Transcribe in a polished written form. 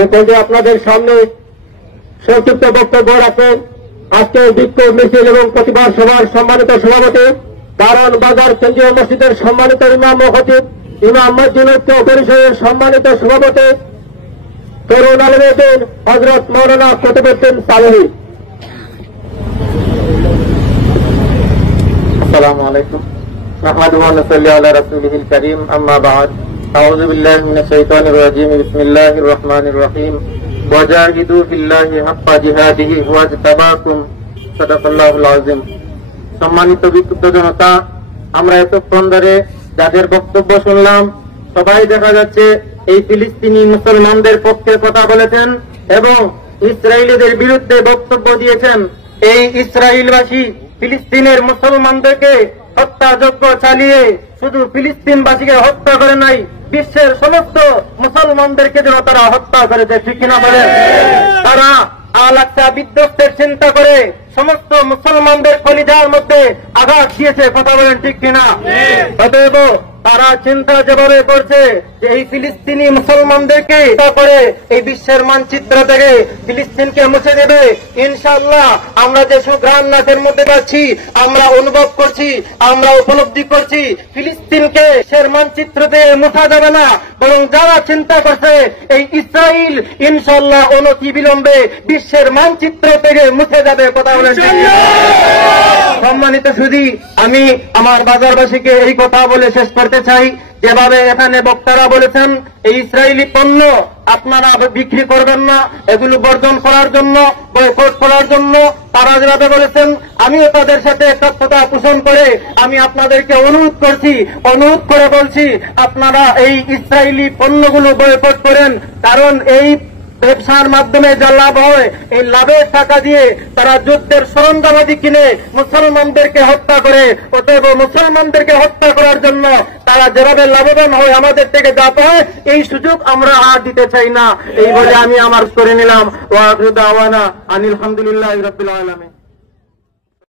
এই পর্যায়ে আপনাদের সামনে সংক্ষিপ্ত বক্তব্য রাখেন আজকের বিক্ষোভ মিছিল এবং প্রতিবাদ সভার সম্মানিত সভাপতি কারণ বাজার কেন্দ্রীয় মসজিদের সম্মানিত ইমাম ও খতিব ইমাম মসজিদ ঐক্য পরিষদের সম্মানিত সভাপতি তরুণ আলমেদিন হযরত মাওলানা কুতুবউদ্দিন সালেহী। আসসালামু আলাইকুম নাহমাদুহু ওয়া নুসাল্লি আলা রাসূলিহিল কারীম আম্মা বা'দ আউযু বিল্লাহি মিনাশ শাইতানির রাজীম বিসমিল্লাহির রহমানির রহিম ওয়াজাহিদু ফিল্লাহি হাক্কা জিহাদিহি হুয়া ইজতাবাকুম সাদাকাল্লাহুল আযীম। সম্মানিত বিক্ষুব্ধ জনতা, আমরা এতক্ষণ ধরে যাদের বক্তব্য শুনলাম সবাই দেখা যাচ্ছে এই ফিলিস্তিনি মুসলমানদের পক্ষে কথা বলেছেন এবং ইসরায়েলিদের বিরুদ্ধে বক্তব্য দিয়েছেন। এই ইসরায়েলবাসী ফিলিস্তিনের মুসলমানদেরকে হত্যাযজ্ঞ চালিয়ে শুধু ফিলিস্তিনবাসীকে হত্যা করে নাই, বিশ্বের সমস্ত মুসলমানদেরকে যেন তারা হত্যা করেছে, ঠিক কিনা বলেন? তারা আল-আকসা বিধ্বস্তের চিন্তা করে সমস্ত মুসলমানদের কলিজার মধ্যে আঘাত দিয়েছে, কথা বলেন ঠিক কিনা? অতএব তারা চিন্তা যেভাবে করছে যে এই ফিলিস্তিনি মুসলমানদেরকে করে এই বিশ্বের মানচিত্র থেকে ফিলিস্তিনকে মুছে দেবে, ইনশাআল্লাহ আমরা যে সুঘ্রাণ নাচের মধ্যে পাচ্ছি, আমরা অনুভব করছি, আমরা উপলব্ধি করছি ফিলিস্তিনকে বিশ্বের মানচিত্র থেকে মুছা যাবে না, বরং যারা চিন্তা করছে এই ইসরায়েল ইনশাআল্লাহ অনতি বিলম্বে বিশ্বের মানচিত্র থেকে মুছে যাবে, কথা বলেন। সম্মানিত সুধী, আমি আমার বাজারবাসীকে এই কথা বলে শেষ করতে চাই, যেভাবে এখানে বক্তারা বলেছেন এই ইসরায়েলি পণ্য আপনারা বিক্রি করবেন না, এগুলো বর্জন করার জন্য, বয়কট করার জন্য তারা যেভাবে বলেছেন, আমিও তাদের সাথে একতা পোষণ করে আমি আপনাদেরকে অনুরোধ করে বলছি আপনারা এই ইসরায়েলি পণ্যগুলো বয়কট করেন, কারণ এই ব্যবসার মাধ্যমে যা লাভ হয় এই লাভের টাকা দিয়ে তারা যুদ্ধের সরঞ্জামাদি কিনে মুসলমানদেরকে হত্যা করে। অতএব মুসলমানদেরকে হত্যা করার জন্য তারা যেভাবে লাভবান হয় আমাদের থেকে যা পায় এই সুযোগ আমরা আর দিতে চাই না। এই বলে আমি আমার করে নিলাম। ওয়া আখিরু দাওয়ানা আনিল হামদুলিল্লাহি রাব্বিল আলামিন।